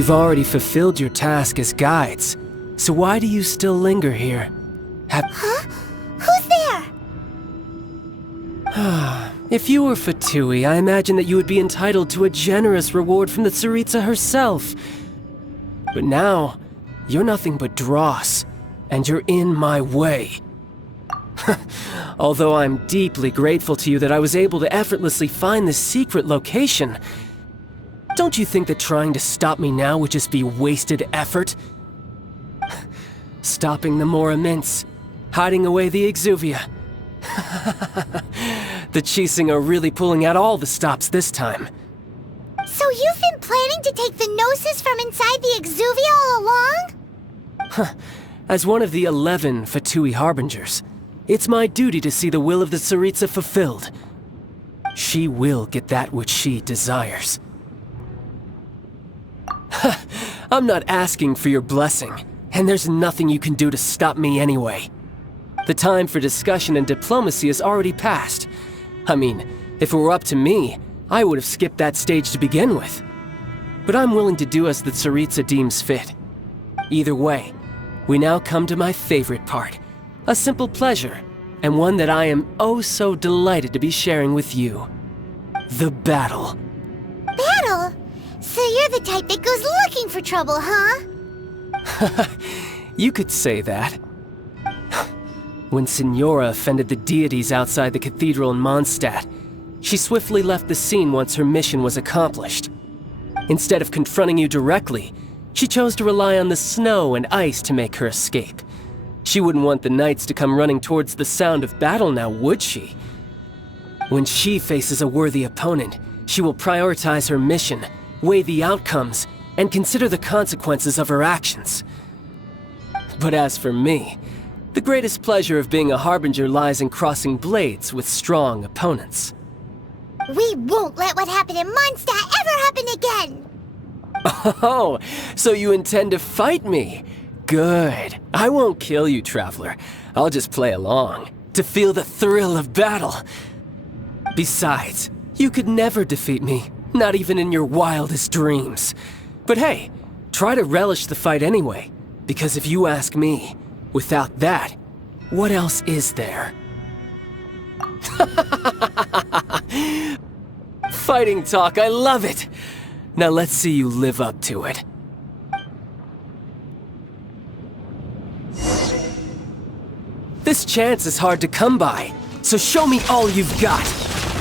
You've already fulfilled your task as guides, so why do you still linger here? Huh? Who's there? If you were Fatui, I imagine that you would be entitled to a generous reward from the Tsaritsa herself. But now, you're nothing but dross, and you're in my way. Although I'm deeply grateful to you that I was able to effortlessly find this secret location, don't you think that trying to stop me now would just be wasted effort? Stopping the Mora Mints, hiding away the Exuvia. The Chising are really pulling out all the stops this time. So you've been planning to take the Gnosis from inside the Exuvia all along? As one of the 11 Fatui Harbingers, it's my duty to see the will of the Tsaritsa fulfilled. She will get that which she desires. I'm not asking for your blessing, and there's nothing you can do to stop me anyway. The time for discussion and diplomacy has already passed. I mean, if it were up to me, I would have skipped that stage to begin with. But I'm willing to do as the Tsaritsa deems fit. Either way, we now come to my favorite part. A simple pleasure, and one that I am oh so delighted to be sharing with you. The battle. Battle? So you're the type that goes looking for trouble, huh? You could say that. When Signora offended the deities outside the cathedral in Mondstadt, she swiftly left the scene once her mission was accomplished. Instead of confronting you directly, she chose to rely on the snow and ice to make her escape. She wouldn't want the knights to come running towards the sound of battle now, would she? When she faces a worthy opponent, she will prioritize her mission, weigh the outcomes, and consider the consequences of her actions. But as for me, the greatest pleasure of being a Harbinger lies in crossing blades with strong opponents. We won't let what happened in Mondstadt ever happen again! Oh, so you intend to fight me? Good. I won't kill you, Traveler. I'll just play along, to feel the thrill of battle. Besides, you could never defeat me, not even in your wildest dreams. But hey, try to relish the fight anyway, because if you ask me, without that, what else is there? Fighting talk, I love it! Now let's see you live up to it. This chance is hard to come by, so show me all you've got.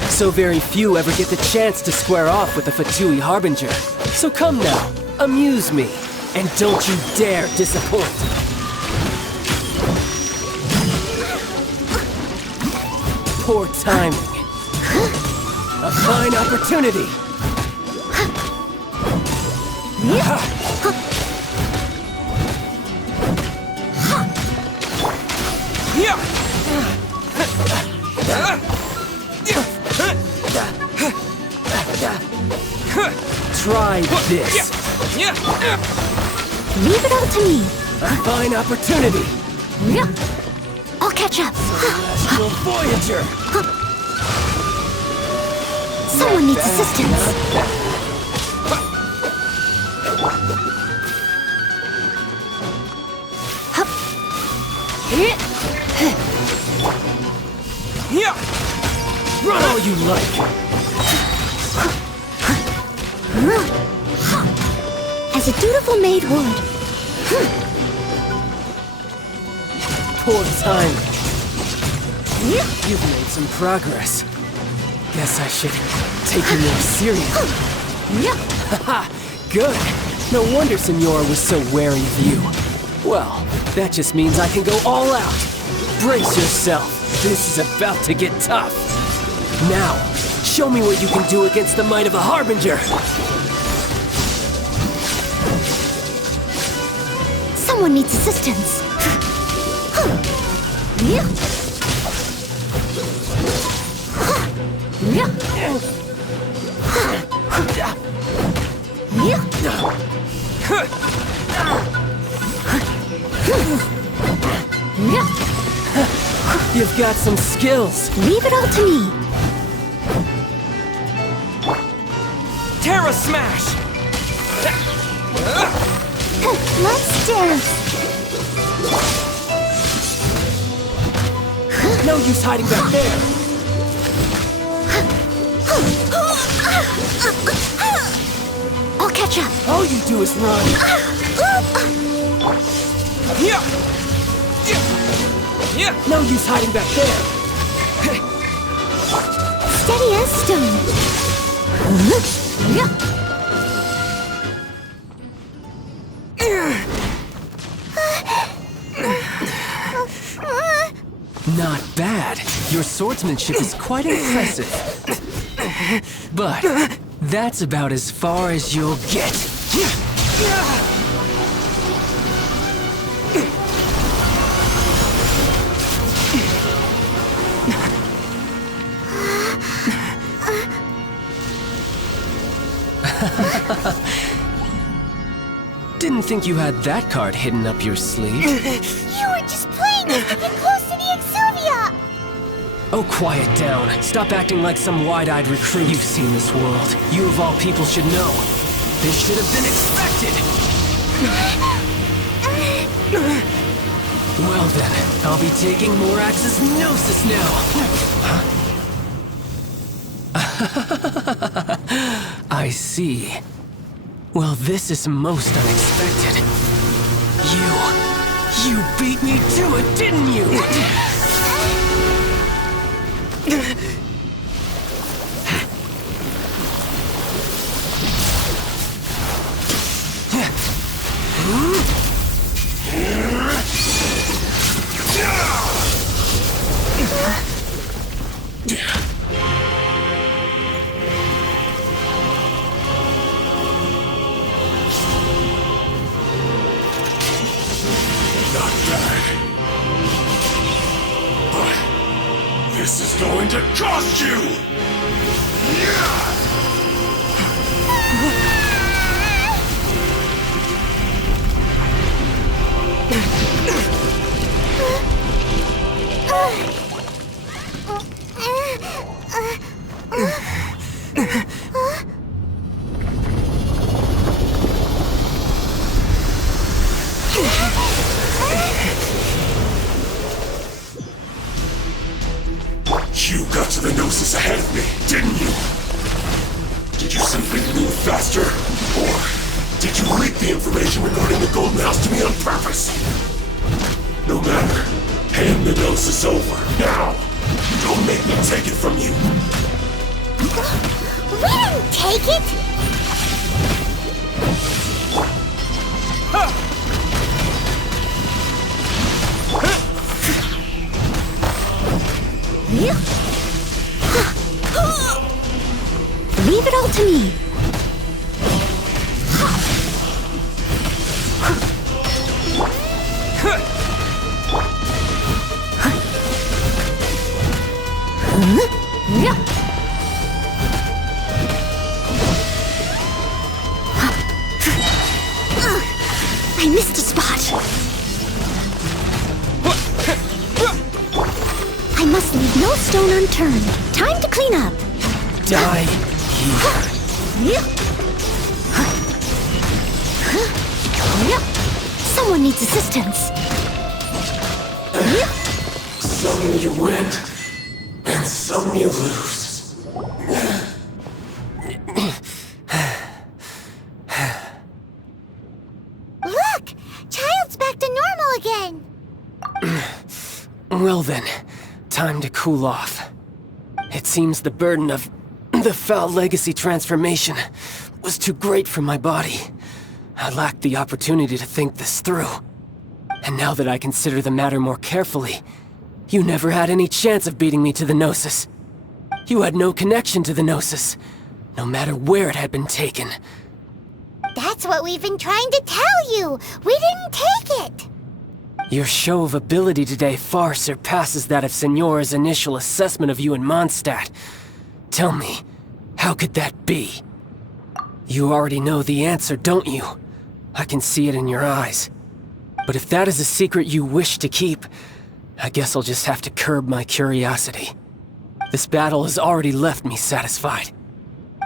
So very few ever get the chance to square off with a Fatui Harbinger. So come now, amuse me, and don't you dare disappoint. Poor timing. A fine opportunity. Try this. Leave it all to me. A fine opportunity. I'll catch up. Celestial Voyager. Someone needs assistance. Run all you like. As a dutiful maid would. Poor time. You've made some progress. Guess I should take you more seriously. Haha, good. No wonder Signora was so wary of you. Well, that just means I can go all out. Brace yourself. This is about to get tough. Now, show me what you can do against the might of a Harbinger. Someone needs assistance. You've got some skills. Leave it all to me. Terra Smash! Let's dance. No use hiding back there! I'll catch up. All you do is run! No use hiding back there! Steady as stone. Not bad. Your swordsmanship is quite impressive. But that's about as far as you'll get. Didn't think you had that card hidden up your sleeve. You were just playing just to get close to the Exuvia! Oh, quiet down. Stop acting like some wide-eyed recruit. You've seen this world. You of all people should know. This should have been expected! Well then, I'll be taking Morax's Gnosis now! Huh? I see. Well, this is most unexpected. You beat me to it, didn't you? Not bad. But this is going to cost you! You got to the Gnosis ahead of me, didn't you? Did you simply move faster? Or did you leak the information regarding the Golden House to me on purpose? No matter. Hand the Gnosis over, now! Don't make me take it from you! We didn't take it! Leave it all to me. I missed a spot. I must leave no stone unturned. Time to clean up. Die here. Someone needs assistance. Some you win, and some you lose. Look! Child's back to normal again! Well then, time to cool off. It seems the burden of the foul legacy transformation was too great for my body. I lacked the opportunity to think this through. And now that I consider the matter more carefully, you never had any chance of beating me to the Gnosis. You had no connection to the Gnosis, no matter where it had been taken. That's what we've been trying to tell you! We didn't take it! Your show of ability today far surpasses that of Signora's initial assessment of you in Mondstadt. Tell me, how could that be? You already know the answer, don't you? I can see it in your eyes. But if that is a secret you wish to keep, I guess I'll just have to curb my curiosity. This battle has already left me satisfied.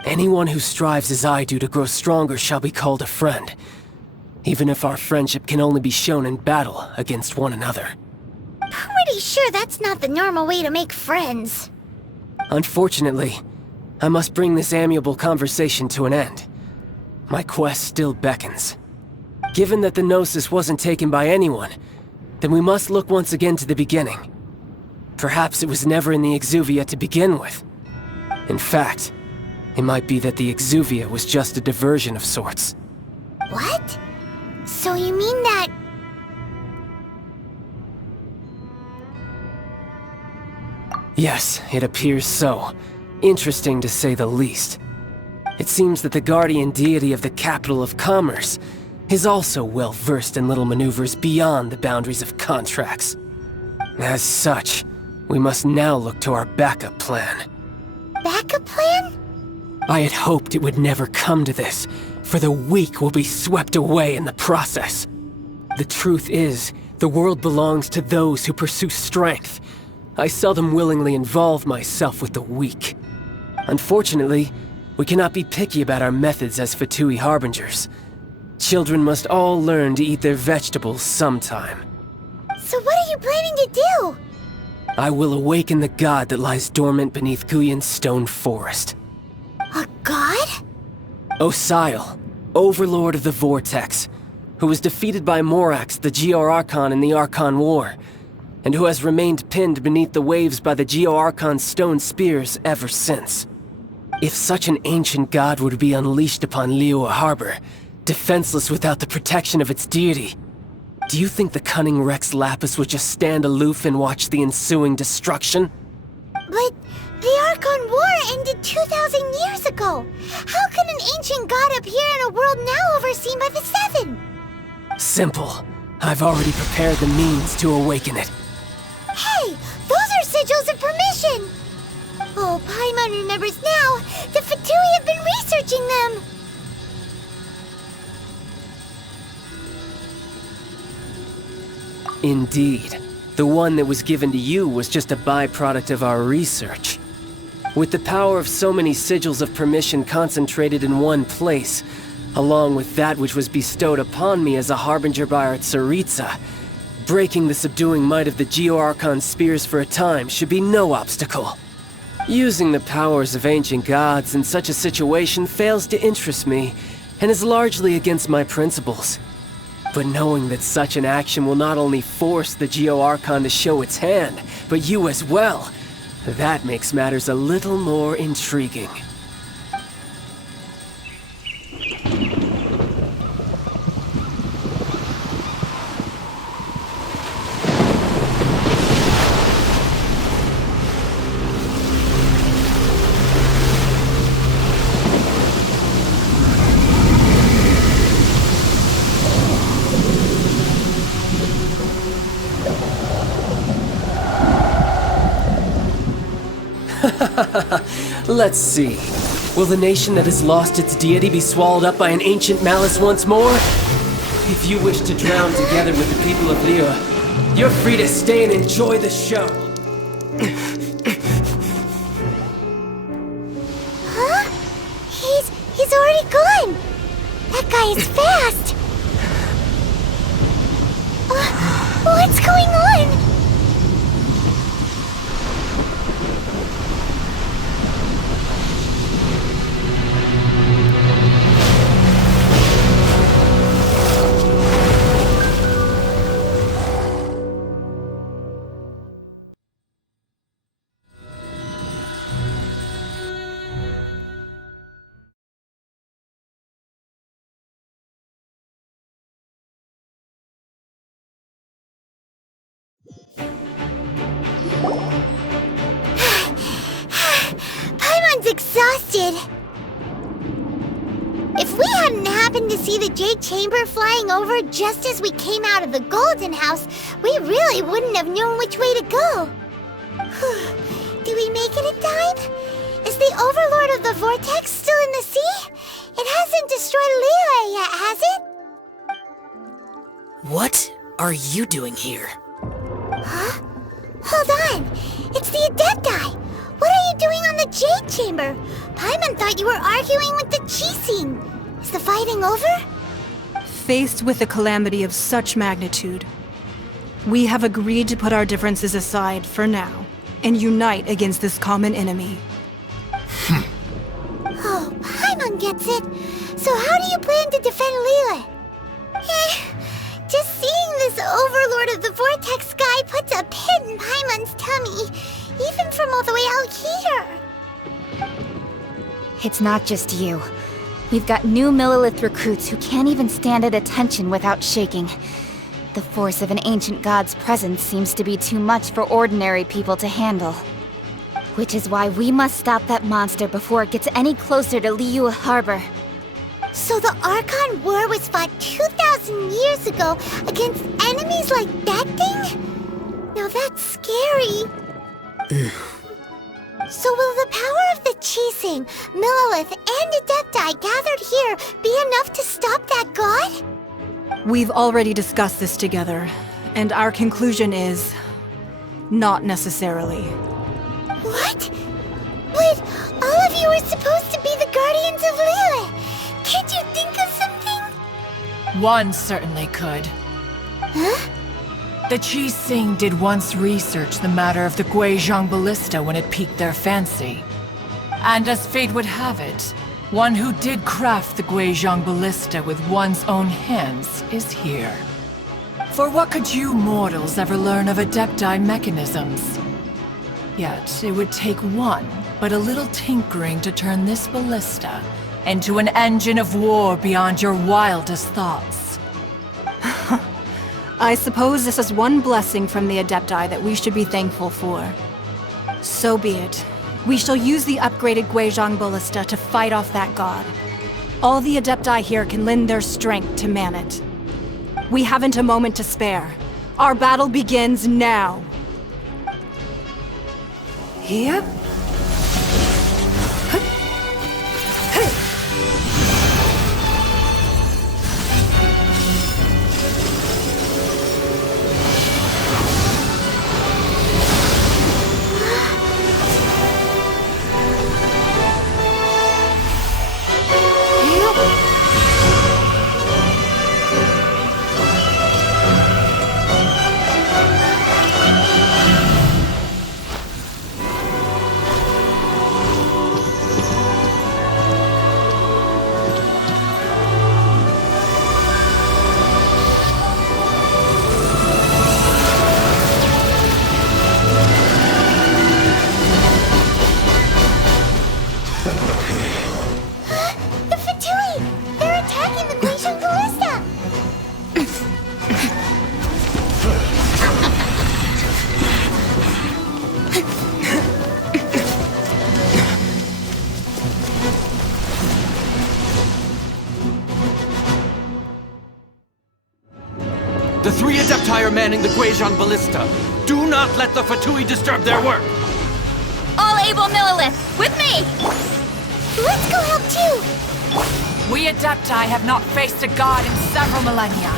Anyone who strives as I do to grow stronger shall be called a friend, even if our friendship can only be shown in battle against one another. Pretty sure that's not the normal way to make friends. Unfortunately, I must bring this amiable conversation to an end. My quest still beckons. Given that the Gnosis wasn't taken by anyone, then we must look once again to the beginning. Perhaps it was never in the Exuvia to begin with. In fact, it might be that the Exuvia was just a diversion of sorts. What? So you mean that... Yes, it appears so. Interesting to say the least. It seems that the guardian deity of the capital of commerce is also well versed in little maneuvers beyond the boundaries of contracts. As such, we must now look to our backup plan. Backup plan? I had hoped it would never come to this, for the weak will be swept away in the process. The truth is, the world belongs to those who pursue strength. I seldom willingly involve myself with the weak. Unfortunately, we cannot be picky about our methods as Fatui Harbingers. Children must all learn to eat their vegetables sometime. So what are you planning to do? I will awaken the god that lies dormant beneath Guyon's stone forest. A god? Osreal, overlord of the Vortex, who was defeated by Morax, the Geo-Archon in the Archon War, and who has remained pinned beneath the waves by the Geo-Archon's stone spears ever since. If such an ancient god were to be unleashed upon Liyue Harbor, defenseless without the protection of its deity, do you think the cunning Rex Lapis would just stand aloof and watch the ensuing destruction? But the Archon War ended 2,000 years ago. How can an ancient god appear in a world now overseen by the Seven? Simple. I've already prepared the means to awaken it. Hey, those are sigils of permission! Oh, Paimon remembers now. The Fatui have been researching them. Indeed. The one that was given to you was just a byproduct of our research. With the power of so many sigils of permission concentrated in one place, along with that which was bestowed upon me as a harbinger by our Tsaritsa, breaking the subduing might of the Geo-Archon spears for a time should be no obstacle. Using the powers of ancient gods in such a situation fails to interest me, and is largely against my principles. But knowing that such an action will not only force the Geo-Archon to show its hand, but you as well, that makes matters a little more intriguing. Let's see. Will the nation that has lost its deity be swallowed up by an ancient malice once more? If you wish to drown together with the people of Liyue, you're free to stay and enjoy the show. Huh? He's already gone. That guy is fast. What's going on? Paimon's exhausted. If we hadn't happened to see the Jade Chamber flying over just as we came out of the Golden House, we really wouldn't have known which way to go. Do we make it in time? Is the Overlord of the Vortex still in the sea? It hasn't destroyed Liyue yet, has it? What are you doing here? Huh? Hold on. It's the Adepti. What are you doing on the Jade Chamber? Paimon thought you were arguing with the Chising. Is the fighting over? Faced with a calamity of such magnitude, we have agreed to put our differences aside for now and unite against this common enemy. Oh, Paimon gets it. So how do you plan to defend Liyue? Just seeing this Overlord of the Vortex guy puts a pit in Paimon's tummy, even from all the way out here. It's not just you. We've got new Millilith recruits who can't even stand at attention without shaking. The force of an ancient god's presence seems to be too much for ordinary people to handle. Which is why we must stop that monster before it gets any closer to Liyue Harbor. So the Archon War was fought 2,000 years ago against enemies like that thing? Now that's scary. So will the power of the Chising, Millilith, and Adepti gathered here be enough to stop that god? We've already discussed this together, and our conclusion is... not necessarily. What? But all of you are supposed to be the guardians of Liyue. Can't you think of something? One certainly could. Huh? The Chising did once research the matter of the Guizhong Ballista when it piqued their fancy. And as fate would have it, one who did craft the Guizhong Ballista with one's own hands is here. For what could you mortals ever learn of Adepti mechanisms? Yet, it would take one, but a little tinkering to turn this ballista into an engine of war beyond your wildest thoughts. I suppose this is one blessing from the Adepti that we should be thankful for. So be it. We shall use the upgraded Guizhong Ballista to fight off that god. All the Adepti here can lend their strength to man it. We haven't a moment to spare. Our battle begins now. Yep. The Fatui! They're attacking the Guizhong Ballista! The three Adepti are manning the Guizhong Ballista. Do not let the Fatui disturb their work! All able Millilith, with me! Let's go help too! We Adepti have not faced a god in several millennia.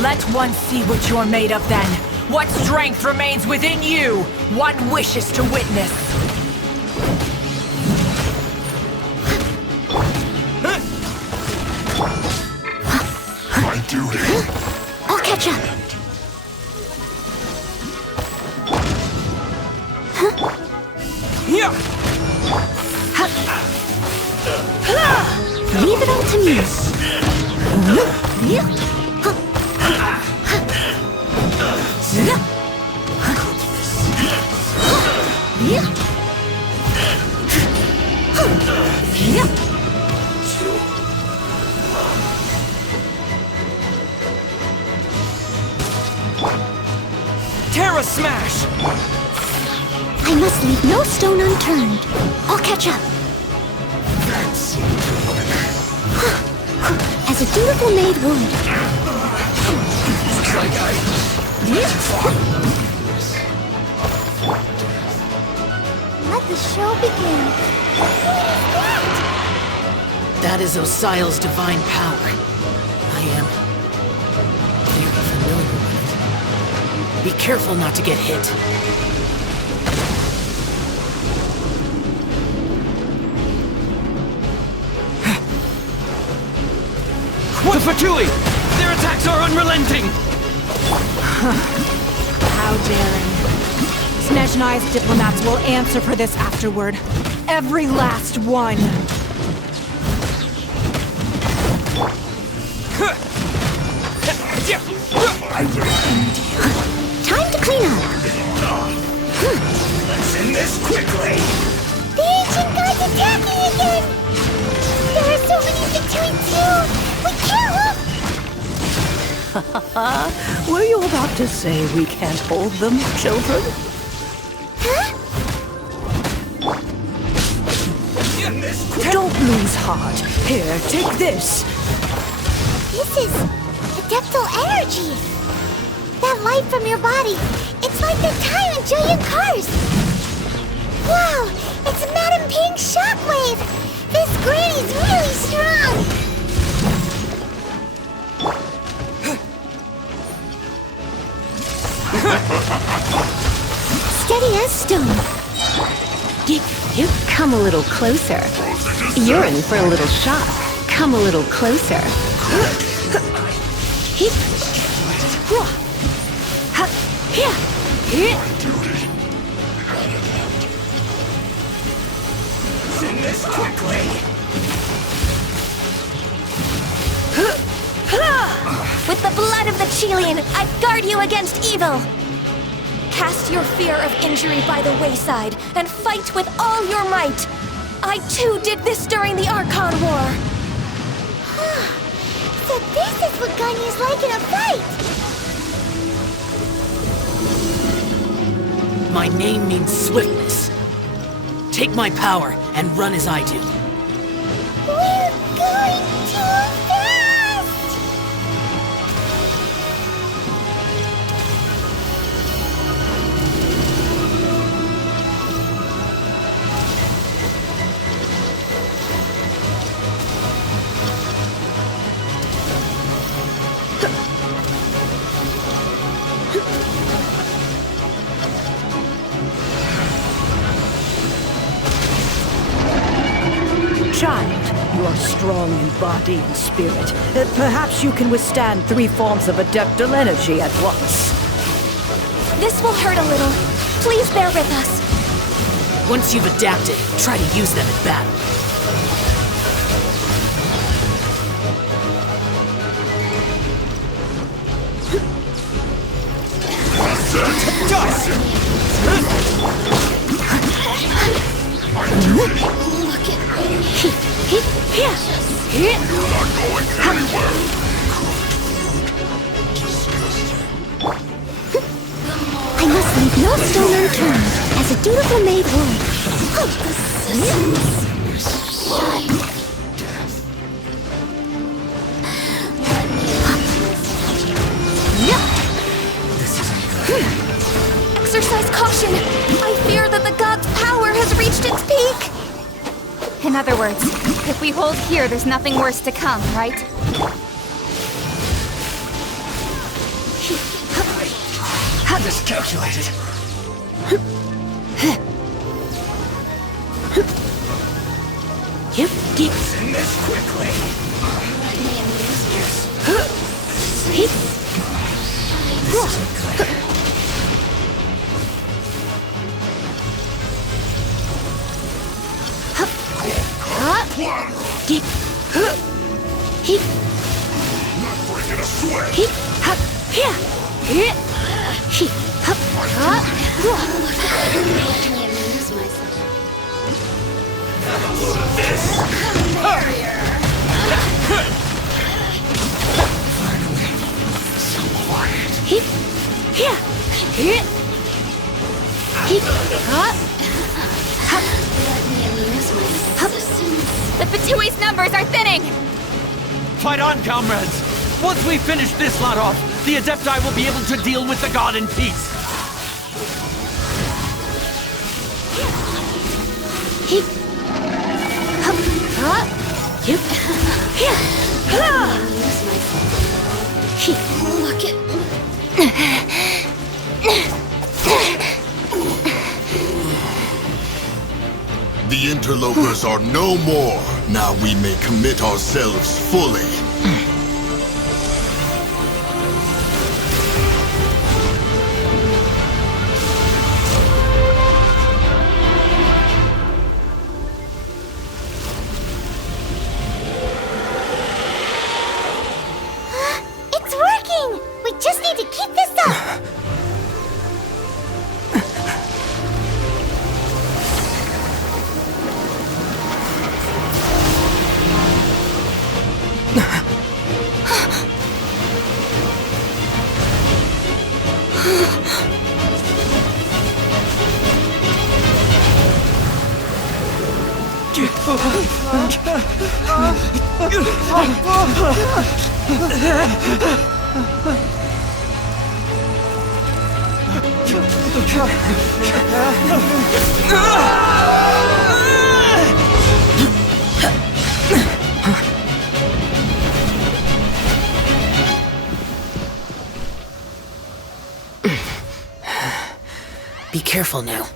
Let one see what you're made of then. What strength remains within you, one wishes to witness. My duty. I'll catch up. Yeah! Leave it all to me. Terra Smash! I must leave no stone unturned. I'll catch up. As a dutiful maid would. Looks like I went too far. Let the show begin. That is Osial's divine power. I am very familiar with it. Be careful not to get hit. Fatui! Their attacks are unrelenting! How daring. Snezhnai's diplomats will answer for this afterward. Every last one. I will end you. Time to clean up. Let's end this quickly. The ancient god's attacking again! There are so many Fatui too! We can't! Were you about to say we can't hold them, children? Huh? End this quickly. Don't lose heart. Here, take this. This is adeptal energy! That light from your body, it's like the time in Julian Cars! Wow! It's Madame Ping's shockwave! This granny's really strong! Steady as stone. You come a little closer. You're in for a little shock. Come a little closer. End this quickly. With the blood of the Chelian, I guard you against evil! Cast your fear of injury by the wayside, and fight with all your might! I too did this during the Archon War! So this is what Ganyu's like in a fight! My name means swiftness. Take my power and run as I do. We're going too fast! Child, you are strong in body and spirit. Perhaps you can withstand 3 forms of adeptal energy at once. This will hurt a little. Please bear with us. Once you've adapted, try to use them in battle. I must leave no stone unturned, as a dutiful maid would. Exercise caution! I fear that the god's power has reached its peak! In other words, if we hold here, there's nothing worse to come, right? Miscalculated. End this quickly. Not breaking a sweat. The Fatui's numbers are thinning! Fight on, comrades! Once we finish this lot off, the Adepti will be able to deal with the god in peace! The interlopers are no more. Now we may commit ourselves fully. Be careful now.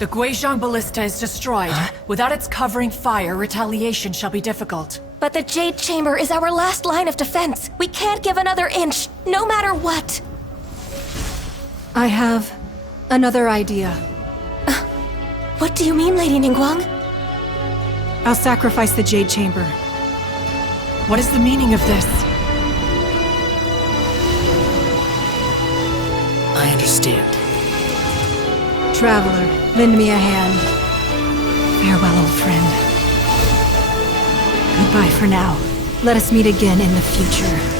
The Guizhong Ballista is destroyed. Without its covering fire, retaliation shall be difficult. But the Jade Chamber is our last line of defense. We can't give another inch, no matter what. I have another idea. What do you mean, Lady Ningguang? I'll sacrifice the Jade Chamber. What is the meaning of this? I understand. Traveler, lend me a hand. Farewell, old friend. Goodbye for now. Let us meet again in the future.